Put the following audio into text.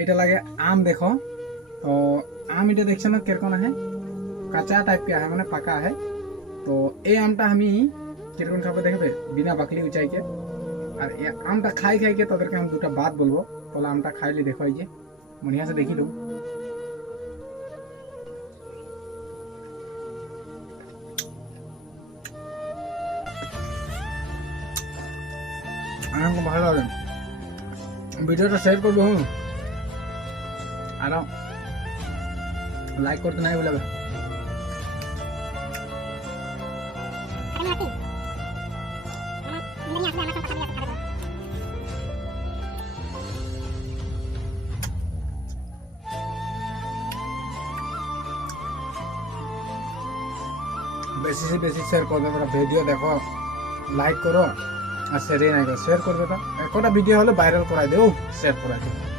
এটা লাগে আম দেখো। তো আম এটা দেখছো না কিরকম है কাঁচা টাইপ के है মানে পাকা है। তো এই আমটা আমি কিরকম খাবো দেখবে বিনা বাকলি উচাইকে। আর এই আমটা খাই খাইকে তোদেরকে আমি দুটা বাত বলবো। তাহলে আমটা খাইলে দেখো এই যে बढ़िया से देखी लो। আমাকে ভালো লাগে ভিডিওটা শেয়ার করবো আর লাইক করতে নাই বলে বেশি से বেশি শেয়ার করবে। मेरा ভিডিও দেখো লাইক করো আর শেয়ার নাই করো শেয়ার করবে তো একটা ভিডিও হলে ভাইরাল করাই দেও শেয়ার করাই দেও।